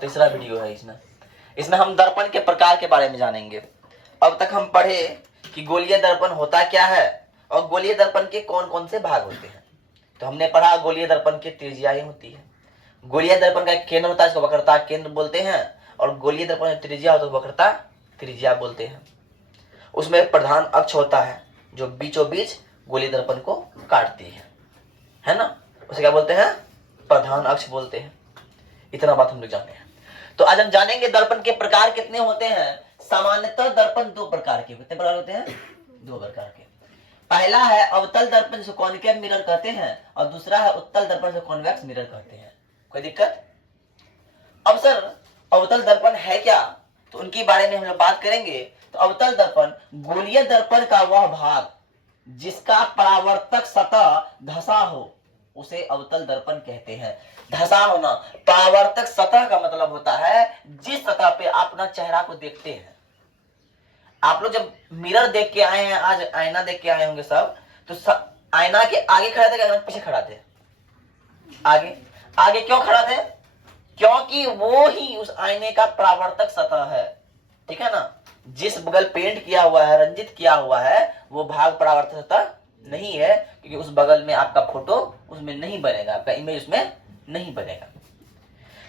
तीसरा वीडियो है इसमें। इसमें हम दर्पण के प्रकार के बारे में जानेंगे। अब तक हम पढ़े कि गोलीय दर्पण होता क्या है और गोलीय दर्पण के कौन कौन से भाग होते हैं। तो हमने पढ़ा गोलीय दर्पण की त्रिज्या ही होती है। गोलीय दर्पण का एक केंद्र होता है, इसको वक्रता केंद्र बोलते हैं, और गोलीय दर्पण की त्रिज्या होता है वक्रता त्रिज्या बोलते हैं। उसमें एक प्रधान अक्ष होता है जो बीचों बीच गोलीय दर्पण को काटती है ना, उसे क्या बोलते हैं? प्रधान अक्ष बोलते हैं। इतना बात हम लोग जाने हैं। तो आज हम जानेंगे दर्पण के प्रकार कितने होते हैं। सामान्यतः दर्पण दो प्रकार के, कितने प्रकार होते हैं? दो प्रकार के। पहला है अवतल दर्पण जिसे कॉन्केव मिरर कहते हैं, और दूसरा है उत्तल दर्पण जिसे कॉन्वेक्स मिरर कहते हैं। कोई दिक्कत? अब सर अवतल दर्पण है क्या, तो उनके बारे में हम लोग बात करेंगे। तो अवतल दर्पण गोलीय दर्पण का वह भाग जिसका परावर्तक सतह धसा हो उसे अवतल दर्पण कहते हैं। धसा होना, परावर्तक सतह का मतलब होता है जिस सतह पे आप अपना चेहरा को देखते हैं। आप लोग जब मिरर देख के आए हैं, आज आईना देख के आए होंगे सब, तो आईना के आगे खड़े थे कि पीछे खड़ा थे? आगे। आगे क्यों खड़ा थे? क्योंकि वो ही उस आईने का परावर्तक सतह है, ठीक है ना। जिस बगल पेंट किया हुआ है, रंजित किया हुआ है, वो भाग परावर्तक सतह नहीं है, क्योंकि उस बगल में आपका फोटो उसमें नहीं बनेगा, आपका इमेज उसमें नहीं बनेगा।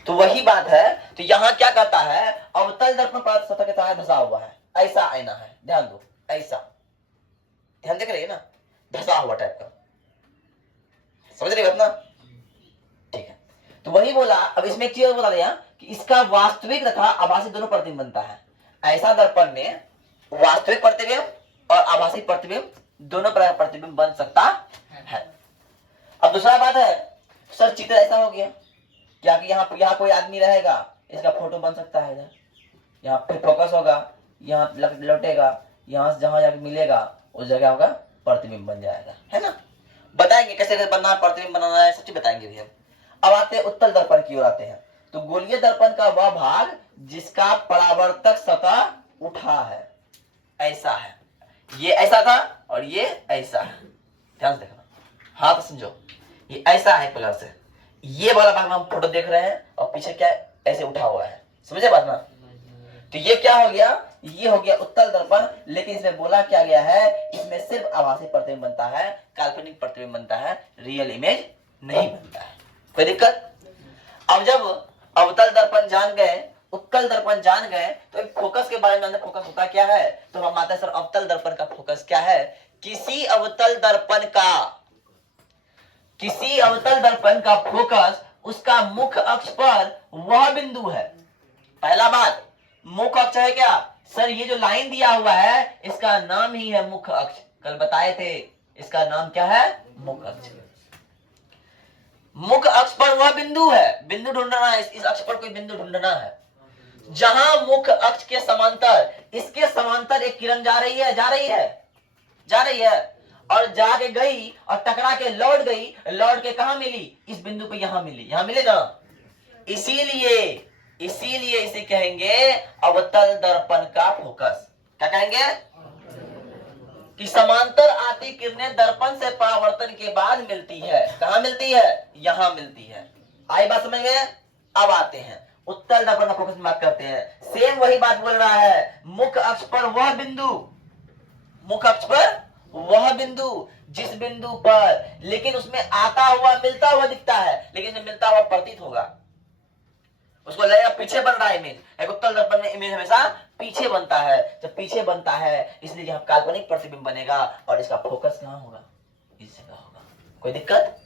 तो वही बात है। तो यहाँ क्या कहता है, अवतल दर्पण परावर्तक सतह के तहत धसा हुआ है, ऐसा आईना है, ध्यान दो, ऐसा, ध्यान देख रहे हैं ना, धसा हुआ टाइप का, समझ रहे हो ना? ठीक है। तो वही बोला। अब इसमें एक चीज बता दिया कि इसका वास्तविक तथा आभासी दोनों प्रतिबिंब बनता है। ऐसा दर्पण में वास्तविक प्रतिबिंब और आभासी प्रतिबिंब दोनों प्रकार प्रतिबिंब बन सकता है। अब दूसरा बात है, सर चित्र ऐसा हो गया क्या कि यहाँ कोई आदमी रहेगा, इसका फोटो बन सकता है, इधर यहाँ पे फोकस होगा, यहाँ लौटेगा, यहाँ से जहां जाके मिलेगा उस जगह होगा प्रतिबिंब बन जाएगा, है ना। बताएंगे कैसे कैसे बनना है, प्रतिबिंब बनाना है, सब चीज बताएंगे भी हम। अब आते हैं उत्तल दर्पण की ओर आते हैं। तो गोलीय दर्पण का वह भाग जिसका परावर्तक सतह उठा है, ऐसा है, ये ऐसा था और ये ऐसा है, ध्यान से देखना, हाथ समझो, ये ऐसा है कलर से, ये वाला भाग हम फोटो देख रहे हैं और पीछे क्या ऐसे उठा हुआ है, समझे बात ना। तो ये क्या हो गया, ये हो गया उत्तल दर्पण। लेकिन इसमें बोला क्या गया है, इसमें सिर्फ आभासी प्रतिबिंब बनता है, काल्पनिक प्रतिबिंब बनता है, रियल इमेज नहीं बनता है। कोई दिक्कत? अब जब अवतल दर्पण जान गए, उत्तल दर्पण जान गए, तो फोकस के बारे में अंदर फोकस होता क्या है। तो हम आते हैं सर अवतल दर्पण का फोकस क्या है। किसी अवतल दर्पण का फोकस उसका मुख्य अक्ष पर वह बिंदु है। पहला बात, मुख्य अक्ष है क्या सर, ये जो लाइन दिया हुआ है इसका नाम ही है मुख्य अक्ष। कल बताए थे इसका नाम क्या है, मुख्य अक्ष। मुख्य अक्ष पर वह बिंदु है, बिंदु ढूंढना है, इस अक्ष पर कोई बिंदु ढूंढना है जहां मुख्य अक्ष के समांतर, इसके समांतर एक किरण जा रही है और जाके गई और टकरा के लौट गई, लौट के कहां मिली, इस बिंदु पे, यहां मिली, यहां मिले ना। इसीलिए इसे कहेंगे अवतल दर्पण का फोकस। क्या कहेंगे कि समांतर आती किरणें दर्पण से परावर्तन के बाद मिलती है, कहां मिलती है, यहां मिलती है। आई बात समझ में? अब आते हैं उत्तल दर्पण का फोकस बात करते हैं। सेम वही बात बोल रहा है, मुख्य अक्ष पर वह बिंदु, जिस बिंदु पर, लेकिन उसमें आता हुआ मिलता हुआ दिखता है, लेकिन इसमें मिलता हुआ प्रतीत होगा, उसको लगेगा पीछे बन रहा है इमेज। एक उत्तल दर्पण में इमेज हमेशा पीछे बनता है, जब पीछे बनता है इसलिए यहाँ काल्पनिक प्रतिबिंब बनेगा और इसका फोकस कहाँ होगा, इस जगह होगा। कोई दिक्कत?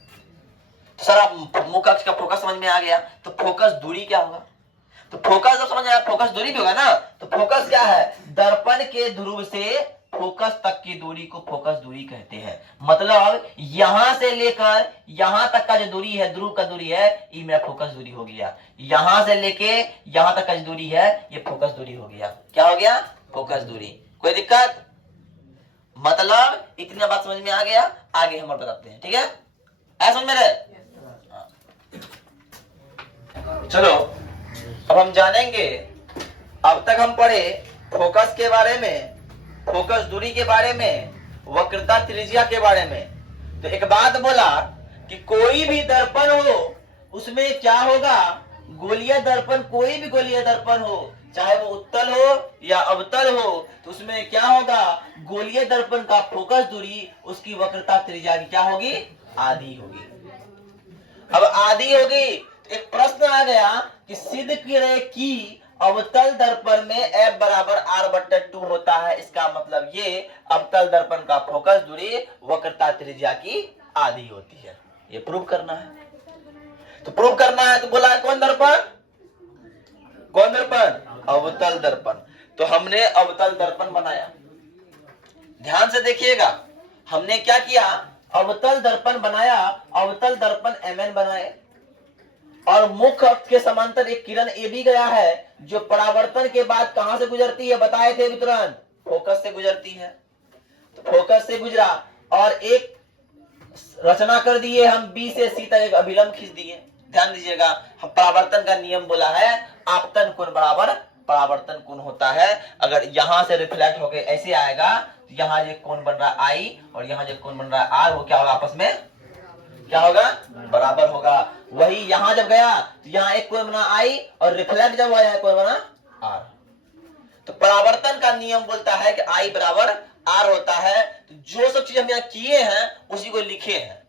तो सर आप मुख्य अक्ष का फोकस समझ में आ गया, तो फोकस दूरी क्या होगा। तो फोकस जब समझ आया, फोकस दूरी भी होगा ना। तो फोकस क्या है, दर्पण के ध्रुव से फोकस तक की दूरी को फोकस दूरी कहते हैं। मतलब यहां से लेकर यहां तक का जो दूरी है, ध्रुव का दूरी है, ये मेरा फोकस दूरी हो गया। यहां से लेके यहां तक का जो दूरी है, ये फोकस दूरी हो गया। क्या हो गया, फोकस दूरी। कोई दिक्कत? मतलब इतना बात समझ में आ गया। आगे हम और बताते हैं, ठीक है, ऐसा समझ में रहे। चलो अब हम जानेंगे, अब तक हम पढ़े फोकस के बारे में, फोकस दूरी के बारे में, वक्रता त्रिज्या के बारे में। तो एक बात बोला कि कोई भी दर्पण हो उसमें क्या होगा, गोलीय दर्पण कोई भी गोलीय दर्पण हो, चाहे वो उत्तल हो या अवतल हो, तो उसमें क्या होगा, गोलीय दर्पण का फोकस दूरी उसकी वक्रता त्रिज्या की क्या होगी, आधी होगी। अब आधी होगी तो एक प्रश्न आ गया कि सिद्ध करें कि अवतल दर्पण में F बराबर R/2 होता है। इसका मतलब ये अवतल दर्पण का फोकस दूरी वक्रता त्रिज्या की आधी होती है। ये प्रूव करना है। तो प्रूव करना है तो बोला है कौन दर्पण, कौन दर्पण, अवतल दर्पण। तो हमने अवतल दर्पण बनाया। ध्यान से देखिएगा, हमने क्या किया, अवतल दर्पण बनाया, अवतल दर्पण MN बनाए और मुख्य अक्ष के समांतर एक किरण AB गया है जो परावर्तन के बाद कहां से गुजरती है, बताए थे तुरंत, फोकस से गुजरती है। तो फोकस से गुजरा और एक रचना कर दिए हम, B से C तक एक अभिलंब खींच दिए। ध्यान दीजिएगा, हम परावर्तन का नियम बोला है, आपतन कोण बराबर परावर्तन कोण होता है। अगर यहां से रिफ्लेक्ट होकर ऐसे आएगा तो यहाँ जो कोण बन रहा है I और यहाँ जो कोण बन रहा है R, वो क्या होगा, आपस में क्या होगा, बराबर होगा। वही यहां जब गया तो यहाँ एक कोण बना I और रिफ्लेक्ट जब हुआ यहाँ कोण बना R। तो परावर्तन का नियम बोलता है कि I बराबर R होता है। तो जो सब चीज हम यहाँ किए हैं उसी को लिखे हैं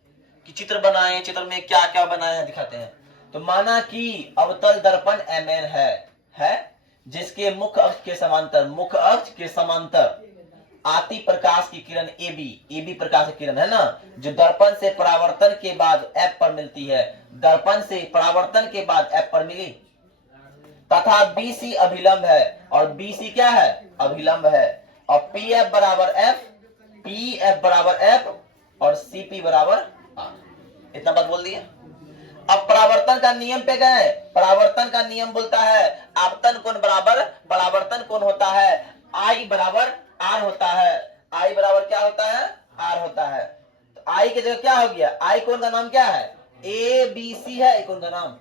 कि चित्र बनाए, चित्र में क्या क्या बनाए हैं दिखाते हैं। तो माना कि अवतल दर्पण MN है जिसके मुख्य अक्ष के समांतर, मुख्य अक्ष के समांतर आती प्रकाश की किरण AB प्रकाश की किरण है ना, जो दर्पण से परावर्तन के बाद F पर मिलती है, दर्पण से परावर्तन के बाद F पर मिली, तथा BC अभिलंब है और BC क्या है, अभिलंब है, और PF बराबर F और CP बराबर R। इतना बात बोल दिया। अब परावर्तन का नियम पे गए। परावर्तन का नियम बोलता है आपतन कोण बराबर परावर्तन कोण होता है, I बराबर R होता है। I बराबर क्या होता है, R होता है। तो I की जगह क्या हो गया, I कोण का नाम क्या है, ABC है, कोण का नाम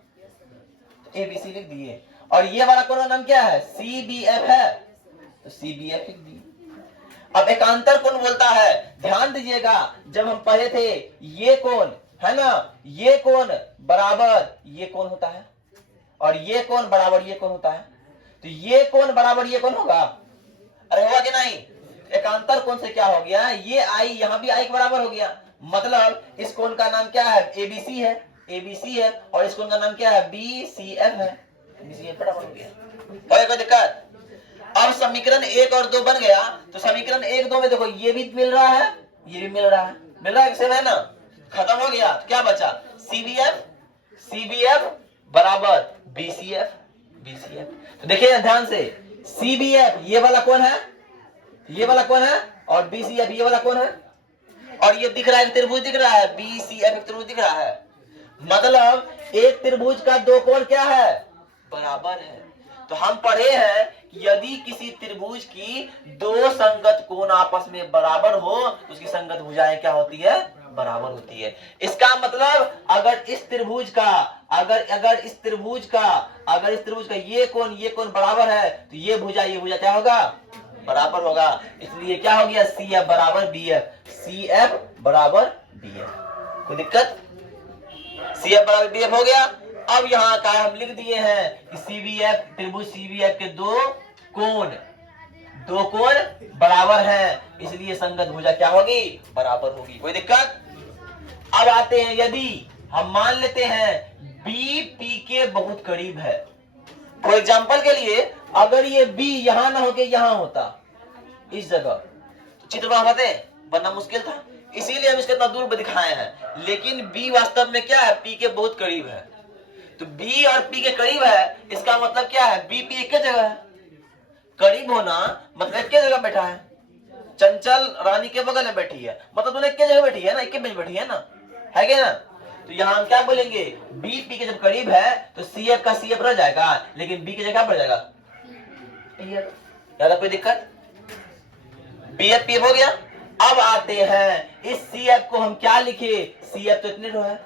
ABC लिख दिए। और ये वाला कोण का नाम क्या है, CBF है, तो CBF लिख दिए। अब एकांतर कोण बोलता है, ध्यान दीजिएगा, जब हम पढ़े थे ये कोण है ना, ये कोण बराबर ये कोण होता है और ये कोण बराबर ये कोण होता है। तो ये कोण बराबर ये कोण होगा, अरे हुआ कि नहीं। एकांतर कोण से क्या हो गया, ये I यहाँ भी I के बराबर हो गया, मतलब इस कोण का नाम क्या है, ABC है और इस कोण का नाम क्या है, BCF है, BCF बराबर हो गया। और कोई दिक्कत। अब समीकरण 1 और 2 बन गया। तो समीकरण 1 2 में देखो ये भी मिल रहा है, ये भी मिल रहा है, सेम है ना, खत्म हो गया। तो क्या बचा, CBF बराबर BCF। तो देखिए ध्यान से, CBF ये वाला कौन है, ये वाला कौन है, और BCF ये वाला कौन है, और ये दिख रहा है त्रिभुज दिख रहा है, BCF एक त्रिभुज दिख रहा है, मतलब एक त्रिभुज का दो कोण क्या है, बराबर है। तो हम पढ़े हैं कि यदि किसी त्रिभुज की दो संगत कोण आपस में बराबर हो तो उसकी संगत भुजाएं क्या होती है, बराबर होती है। इसका मतलब अगर इस त्रिभुज का अगर इस त्रिभुज का ये कोण बराबर है तो ये भुजा क्या होगा, बराबर होगा। इसलिए क्या हो गया, CF बराबर BF। कोई दिक्कत, CF बराबर BF हो गया। अब यहाँ का हम लिख दिए हैं कि त्रिभुज CBF के दो कोण बराबर हैं, इसलिए संगत भुजा क्या होगी, बराबर होगी। कोई दिक्कत। अब आते हैं, यदि हम मान लेते हैं B P के बहुत करीब है, फॉर एग्जाम्पल के लिए अगर ये B यहां ना होके यहां होता, इस जगह, तो चित्र बनना मुश्किल था, इसीलिए हम इसको इतना दूर पर दिखाए हैं। लेकिन B वास्तव में क्या है, P के बहुत करीब है। तो B और P के करीब है, इसका मतलब क्या है, B P एक जगह है। करीब होना मतलब एक जगह बैठा है, चंचल रानी के बगल में बैठी है, मतलब दोनों एक जगह बैठी है ना, एक के बीच बैठी है ना, है क्या ना। तो यहाँ हम क्या बोलेंगे, B P के जब करीब है तो CF का CF रह जाएगा, लेकिन B की जगह बढ़ जाएगा PF। ज्यादा कोई दिक्कत, BF PF हो गया। अब आते हैं इस CF को हम क्या लिखे, CF तो इतने है।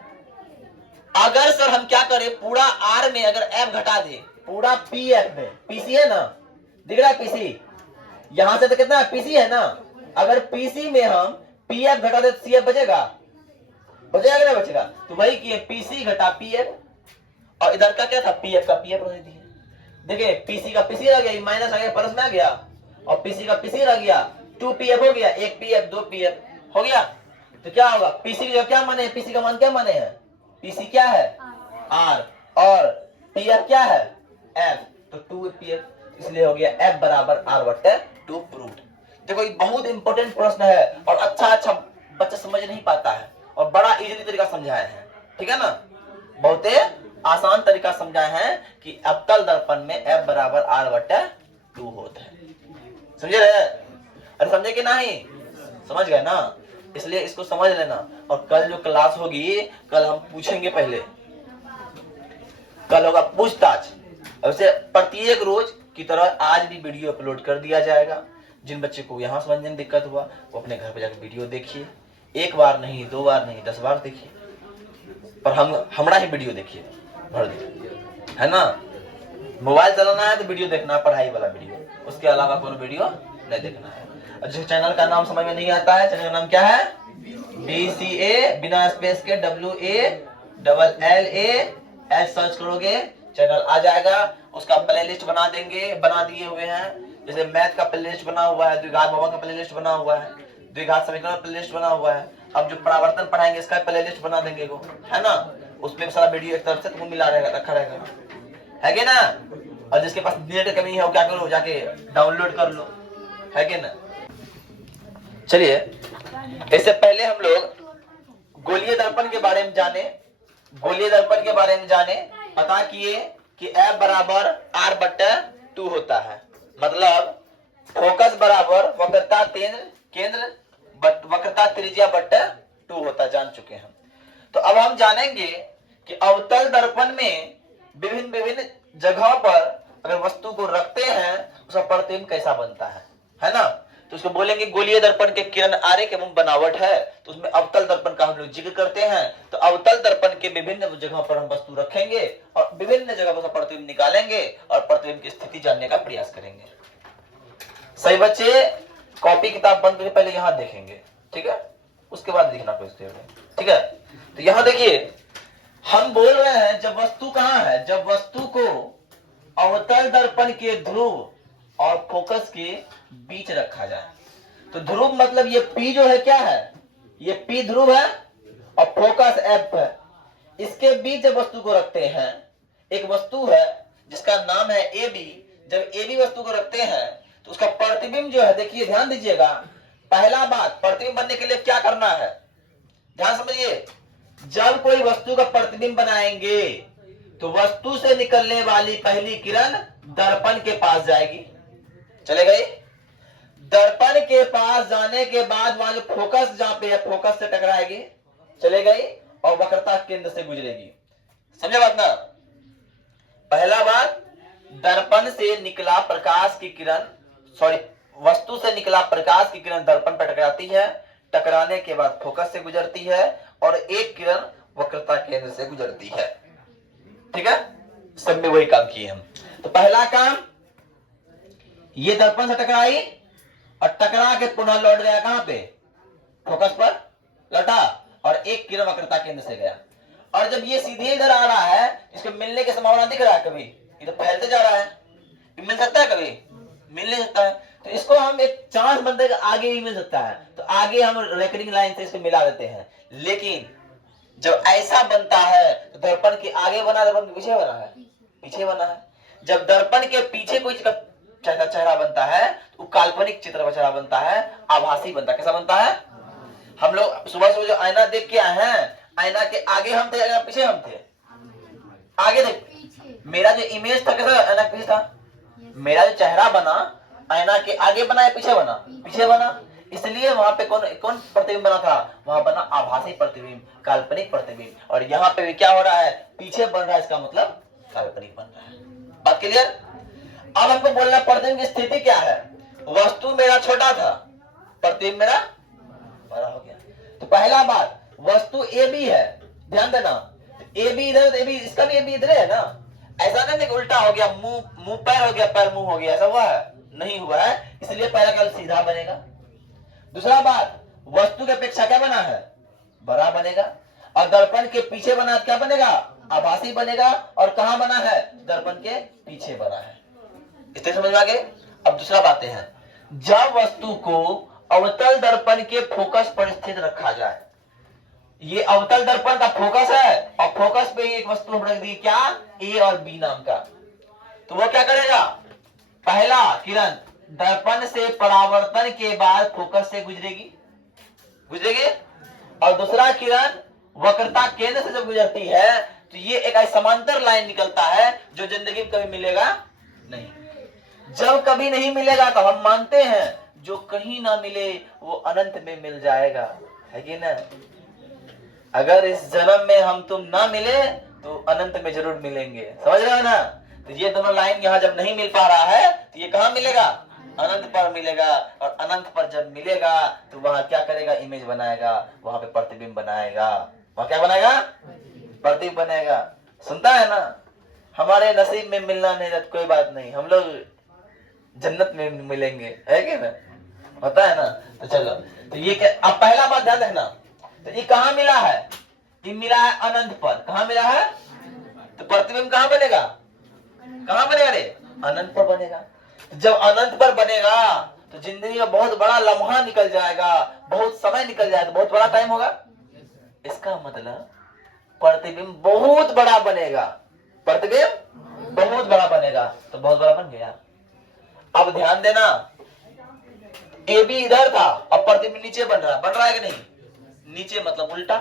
अगर सर हम क्या करें, पूरा R में अगर F घटा दे, पूरा PF में PC है ना, दिख रहा है PC, यहां से तो कितना है, PC है ना, अगर PC में हम PF घटा दे तो CF बचेगा कि नहीं बचेगा। तो वही किए, PC घटा PF, और इधर का क्या था, पीएफ का पीएफ रख दिए। देखिए पीसी का पीसी रह गया, माइनस आ गया, प्लस में आ गया, और पीसी का पीसी रह गया, 2 पीएफ हो गया, 1 पीएफ 2 पीएफ हो गया। तो क्या होगा, पीसी की क्या माने, पीसी का मान क्या माने हैं, पीसी क्या है आर, और पीएफ क्या है एफ, तो 2 पीएफ, इसलिए हो गया एफ बराबर आर बटे 2 प्रूव्ड। देखो ये बहुत इंपॉर्टेंट प्रश्न है और अच्छा बच्चा समझ नहीं पाता है और बड़ा इजीली तरीका समझाए हैं, ठीक है ना, बहुत आसान तरीका समझाए हैं कि अवतल दर्पण में एफ बराबर आर बटे 2 होता है। समझे रहे, अरे समझे कि नहीं, समझ गए ना, इसलिए इसको समझ लेना। और कल जो क्लास होगी, कल हम पूछेंगे, पहले कल होगा पूछताछ, वैसे प्रत्येक रोज की तरह आज भी वीडियो अपलोड कर दिया जाएगा। जिन बच्चे को यहाँ समझने में दिक्कत हुआ वो अपने घर पे जाकर वीडियो देखिए, 1 बार नहीं 2 बार नहीं 10 बार देखिए, पर हमारा ही वीडियो देखिए भर दिन, है ना। मोबाइल चलाना है तो वीडियो देखना, पढ़ाई वाला वीडियो, उसके अलावा कोई वीडियो नहीं देखना है। जो चैनल का नाम समझ में नहीं आता है, चैनल का नाम क्या है, BCA बिना स्पेस के WALLA सर्च करोगे चैनल आ जाएगा। उसका प्लेलिस्ट बना देंगे, बना दिए हुए हैं, जैसे मैथ का प्लेलिस्ट बना हुआ है, द्विघात भवन का प्लेलिस्ट बना हुआ है, द्विघात समीकरण प्लेलिस्ट बना हुआ है। अब जो परावर्तन पढ़ाएंगे इसका प्लेलिस्ट बना देंगे वो, है ना, उसमें सारा वीडियो एक तरफ से तुमको मिला रहेगा, रखा रहेगा, है कि ना। और जिसके पास नेट कमी है वो क्या करो, जाके डाउनलोड कर लो, है कि ना। चलिए इससे पहले हम लोग गोलीय दर्पण के बारे में जाने, गोलीय दर्पण के बारे में जाने, पता किए कि एफ बराबर आर बट्टा 2 होता है, मतलब फोकस बराबर वक्रता केंद्र वक्रता त्रिज्या बट्टा 2 होता, जान चुके हैं। तो अब हम जानेंगे कि अवतल दर्पण में विभिन्न जगहों पर अगर वस्तु को रखते हैं उसका प्रतिबिंब कैसा बनता है ना। तो उसको बोलेंगे गोलीय दर्पण के किरण आरेख एवं बनावट है, तो उसमें अवतल दर्पण का हम लोग जिक्र करते हैं। तो अवतल दर्पण के विभिन्न जगहों पर हम वस्तु रखेंगे और विभिन्न जगह पर प्रतिबिंब निकालेंगे और प्रतिबिंब की स्थिति जानने का प्रयास करेंगे। सही बच्चे, कॉपी किताब बंद करके पहले यहाँ देखेंगे, ठीक है, उसके बाद लिखना पूछते हैं, ठीक है। तो यहाँ देखिए हम बोल रहे हैं जब वस्तु कहाँ है, जब वस्तु को अवतल दर्पण के ध्रुव और फोकस के बीच रखा जाए। तो ध्रुव मतलब ये P जो है क्या है, ये P ध्रुव है और फोकस F है, इसके बीच जब वस्तु को रखते हैं, एक वस्तु है जिसका नाम है AB, जब AB वस्तु को रखते हैं तो उसका प्रतिबिंब जो है, देखिए ध्यान दीजिएगा, पहला बात प्रतिबिंब बनने के लिए क्या करना है, ध्यान समझिए, जब कोई वस्तु का प्रतिबिंब बनाएंगे तो वस्तु से निकलने वाली पहली किरण दर्पण के पास जाएगी, चले गई, दर्पण के पास जाने के बाद वहां जो फोकस जहां पे है फोकस से टकराएगी, चले गई, और वक्रता केंद्र से गुजरेगी। समझे बात ना। पहला बात, दर्पण से निकला प्रकाश की किरण, वस्तु से निकला प्रकाश की किरण दर्पण पर टकराती है, टकराने के बाद फोकस से गुजरती है और एक किरण वक्रता केंद्र से गुजरती है, ठीक है। सब में वही काम किए हम। तो पहला काम, ये दर्पण से टकराई और टकरा के पुनः लौट गया कहां पे, फोकस पर लौटा, और एक किरण वक्रता केंद्र से गया। और जब ये सीधे इधर आ रहा है, इसको मिलने की संभावना दिख रहा है, कभी ये तो फैलते जा रहा है, मिल सकता है, कभी मिल नहीं सकता है, तो इसको हम एक चांस बनते हैं आगे भी मिल सकता है, तो आगे हम रेकरिंग लाइन से इसको मिला देते हैं। लेकिन जब ऐसा बनता है तो दर्पण के आगे बना, दर्पण के पीछे बना है, पीछे बना है। जब दर्पण के पीछे कोई चेहरा बनता है तो काल्पनिक चित्र का चेहरा बनता है, आभासी बनता है। कैसा बनता है, हम लोग सुबह सुबह जो आईना देख के आए हैं, आईना के आगे हम थे या पीछे हम थे, आगे देख, मेरा जो इमेज था कैसा आईना के पीछे था, मेरा जो चेहरा बना आईना के आगे बना या पीछे बना, पीछे बना, इसलिए वहां पे कौन प्रतिबिंब बना था, वहां बना आभासी प्रतिबिंब, काल्पनिक प्रतिबिंब। और यहाँ पे भी क्या हो रहा है, पीछे बन रहा है, इसका मतलब काल्पनिक बन रहा है। बात क्लियर। अब हमको बोलना प्रतिबिंब की स्थिति क्या है, वस्तु मेरा छोटा था, प्रतिबिंब मेरा बड़ा हो गया। तो पहला बात, वस्तु AB है, ध्यान देना, AB इधर, AB इसका भी AB इधर है ना, ऐसा नहीं कि उल्टा हो गया, मुंह पैर हो गया, पैर मुंह हो गया, ऐसा हुआ है, नहीं हुआ है, इसलिए पहला केवल सीधा बनेगा। दूसरा बात, वस्तु की अपेक्षा क्या बना है, बड़ा बनेगा, और दर्पण के पीछे बना क्या बनेगा, आभासी बनेगा और कहां बना है, दर्पण के पीछे बना है। इससे समझ में आ गए। अब दूसरा बातें हैं, जब वस्तु को अवतल दर्पण के फोकस पर स्थित रखा जाए, ये अवतल दर्पण का फोकस है और फोकस पे ही एक वस्तु हम रख दी, क्या, ए और बी नाम का, तो वो क्या करेगा, पहला किरण दर्पण से परावर्तन के बाद फोकस से गुजरेगी और दूसरा किरण वक्रता केंद्र से जब गुजरती है तो ये एक समांतर लाइन निकलता है जो जिंदगी में कभी मिलेगा नहीं। जब कभी नहीं मिलेगा तो हम मानते हैं जो कहीं ना मिले वो अनंत में मिल जाएगा, है कि ना। अगर इस जन्म में हम तुम ना मिले तो अनंत में जरूर मिलेंगे, समझ रहे हो ना। तो ये दोनों लाइन यहाँ जब नहीं मिल पा रहा है तो ये कहाँ मिलेगा, अनंत पर मिलेगा। और अनंत पर जब मिलेगा तो वहां क्या करेगा, इमेज बनाएगा, वहां पे प्रतिबिंब बनाएगा। वहां क्या बनाएगा, प्रतिबिंब बनाएगा। सुनता है ना, हमारे नसीब में मिलना नहीं रहता कोई बात नहीं, हम लोग जन्नत में मिलेंगे, है कि ना, होता है ना। तो चलो, तो ये क्या, अब पहला बात ध्यान रखना, तो ये कहाँ मिला है, ये मिला है अनंत पर। कहाँ मिला है, तो प्रतिबिंब कहाँ बनेगा, रे, अनंत पर बनेगा। जब अनंत पर बनेगा तो जिंदगी में बहुत बड़ा लम्हा निकल जाएगा, बहुत समय निकल जाएगा, बहुत बड़ा टाइम होगा। इसका मतलब प्रतिबिंब बहुत बड़ा बनेगा, प्रतिबिंब बहुत बड़ा बनेगा, तो बहुत बड़ा बन गया। अब ध्यान देना, ए बी इधर था, अब प्रतिबिंब नीचे बन रहा है कि नहीं, नीचे मतलब उल्टा,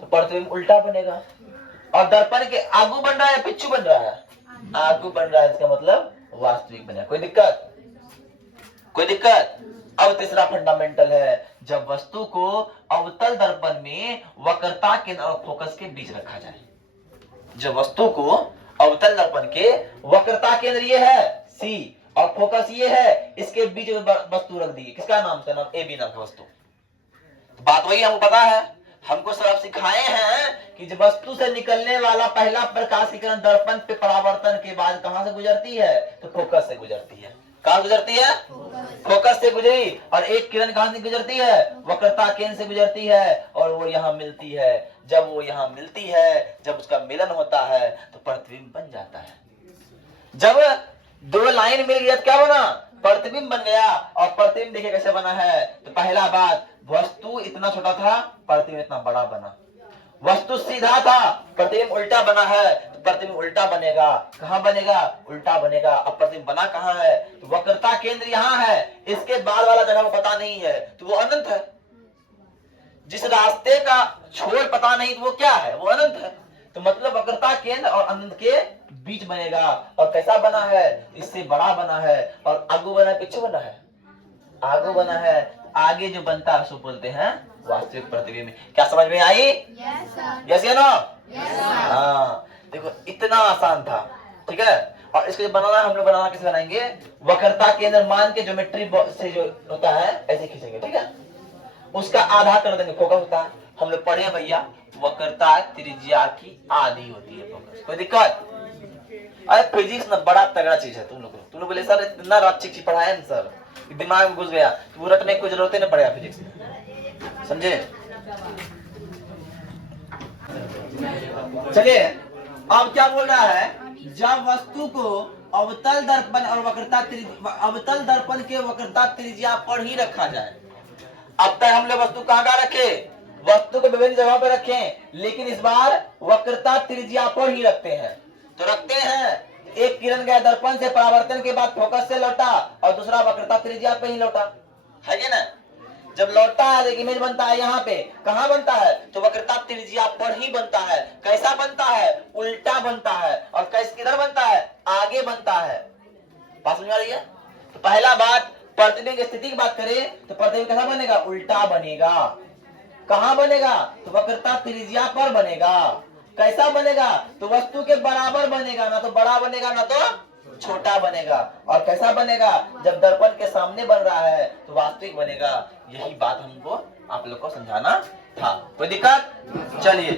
तो प्रतिबिंब उल्टा बनेगा। और दर्पण के आगू बन रहा है, पिछू बन रहा है, आगू बन रहा है, इसका मतलब वास्तविक बनेगा। कोई दिक्कत। अब तीसरा फंडामेंटल है, जब वस्तु को अवतल दर्पण में वक्रता केंद्र और फोकस के बीच रखा जाए। जब वस्तु को अवतल दर्पण के वक्रता केंद्र ये है सी और फोकस ये है, इसके बीच में वस्तु रख दी, किसका नाम, ए बी नाम का वस्तु। बात वही हमको पता है, हमको सब सिखाए हैं कि जब वस्तु से निकलने वाला पहला प्रकाश किरण दर्पण पे परावर्तन के बाद कहां से गुजरती है, तो फोकस से गुजरती है। कहां गुजरती है, फोकस से गुजरी। और एक किरण कहां से गुजरती है, वक्रता केंद्र से गुजरती है और वो यहाँ मिलती है। जब वो यहाँ मिलती है, जब उसका मिलन होता है तो प्रतिबिंब बन जाता है। जब दो लाइन मिल गया तो क्या बना, प्रतिबिंब बन गया। और प्रतिबिंब देखिए कैसे बना है, तो पहला बात, वस्तु इतना छोटा था, प्रतिबिंब इतना बड़ा बना। वस्तु सीधा था, प्रतिबिंब उल्टा बना है, तो प्रतिबिंब उल्टा बनेगा। कहां बनेगा, उल्टा बनेगा। अब प्रतिबिंब बना कहां है, तो वक्रता केंद्र यहां है, इसके बाद वाला जगह को पता नहीं है, तो वो अनंत है। जिस रास्ते का छोर पता नहीं तो वो क्या है, वो अनंत है। तो मतलब वक्रता केंद्र और अनंत के बीच बनेगा। और कैसा बना है, इससे बड़ा बना है। और आगू बना है, पीछे बना है, आगू बना है। आगे जो बनता है उसको बोलते हैं वास्तविक प्रतिबिंब। क्या समझ में आई, यस या नो, हाँ। देखो इतना आसान था, ठीक है। और इसको बनाना, हम लोग बनाना कैसे बनाएंगे, वक्रता केंद्र मान के ज्योमेट्री से जो होता है ऐसे खींचेंगे, ठीक है। उसका आधा कर देंगे, फोकस होता है, हम लोग पढ़े भैया, वक्रता त्रिज्या की आधी होती है फोकस। कोई दिक्कत, अरे फिजिक्स ना बड़ा तगड़ा चीज है। तुम लोग बोले सर इतना रात चीज पढ़ाया ना सर, दिमाग में घुस गया, तो रटने की कोई जरूरत ही नहीं पड़ेगा फिजिक्स में, समझे। चलिए अब क्या बोल रहा है, जब वस्तु को अवतल दर्पण और अवतल दर्पण के वक्रता त्रिज्या पर ही रखा जाए। अब तक हम लोग वस्तु कहाँ रखे, वस्तु को विभिन्न जगहों पर रखें, लेकिन इस बार वक्रता त्रिज्या पर ही रखते हैं। तो रखते हैं, एक किरण गया दर्पण से परावर्तन के बाद फोकस से लौटा और दूसरा वक्रता त्रिज्या पे ही लौटा, है कि ना। जब लौटता है एक इमेज बनता है, यहाँ पे कहाँ बनता है, तो वक्रता त्रिज्या पर ही बनता है। कैसा बनता है, उल्टा बनता है। और कैसे किधर बनता है, आगे बनता है। बात समझ आ रही है। तो पहला बात, प्रतिबिंब की स्थिति की बात करें तो प्रतिबिंब कैसा बनेगा, उल्टा बनेगा। कहां बनेगा, तो वक्रता त्रिज्या पर बनेगा। कैसा बनेगा, तो वस्तु के बराबर बनेगा, ना तो बड़ा बनेगा ना तो छोटा बनेगा। और कैसा बनेगा, जब दर्पण के सामने बन रहा है तो वास्तविक बनेगा। यही बात हमको आप लोग को समझाना था। कोई दिक्कत, चलिए